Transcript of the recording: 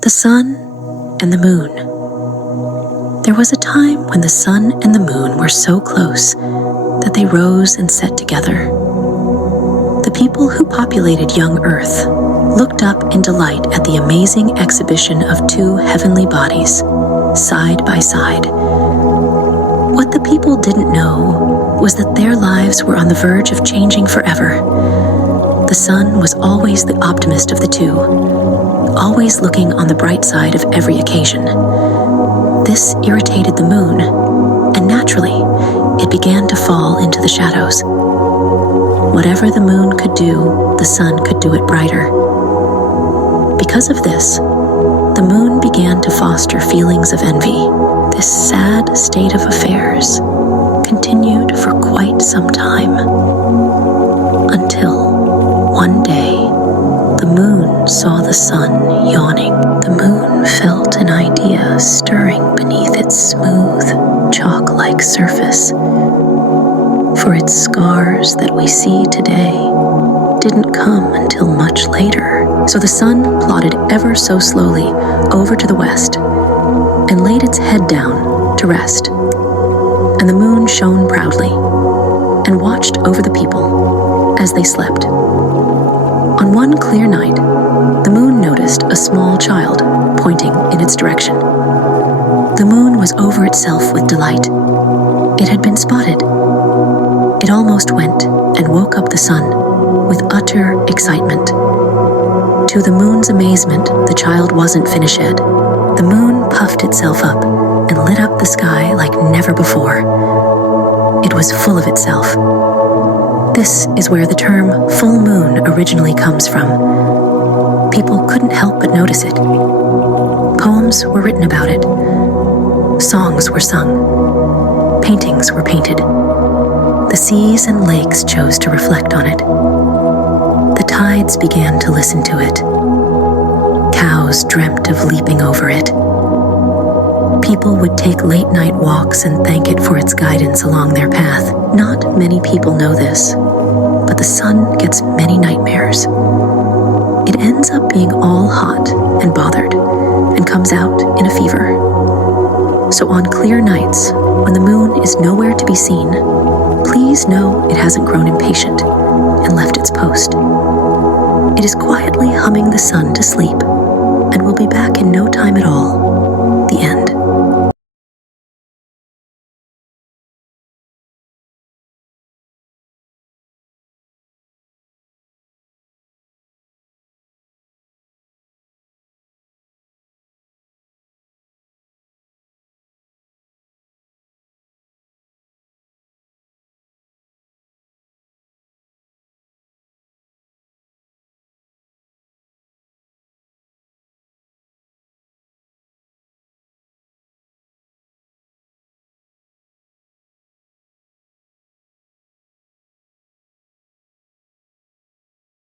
The sun and the moon. There was a time when the sun and the moon were so close that they rose and set together. The people who populated young Earth looked up in delight at the amazing exhibition of two heavenly bodies, side by side. What the people didn't know was that their lives were on the verge of changing forever. The sun was always the optimist of the two, always looking on the bright side of every occasion. This irritated the moon, and naturally, it began to fall into the shadows. Whatever the moon could do, the sun could do it brighter. Because of this, the moon began to foster feelings of envy. This sad state of affairs continued for quite some time, until one day, the moon saw the sun yawning. The moon felt an idea stirring beneath its smooth, chalk-like surface. For its scars that we see today didn't come until much later. So the sun plodded ever so slowly over to the west and laid its head down to rest. And the moon shone proudly and watched over the people as they slept. On one clear night, the moon noticed a small child pointing in its direction. The moon was over itself with delight. It had been spotted. It almost went and woke up the sun with utter excitement. To the moon's amazement, the child wasn't finished yet. The moon puffed itself up and lit up the sky like never before. It was full of itself. This is where the term full moon originally comes from. People couldn't help but notice it. Poems were written about it. Songs were sung. Paintings were painted. The seas and lakes chose to reflect on it. The tides began to listen to it. Cows dreamt of leaping over it. People would take late-night walks and thank it for its guidance along their path. Not many people know this, but the sun gets many nightmares. It ends up being all hot and bothered and comes out in a fever. So on clear nights, when the moon is nowhere to be seen, please know it hasn't grown impatient and left its post. It is quietly humming the sun to sleep and will be back in no time at all.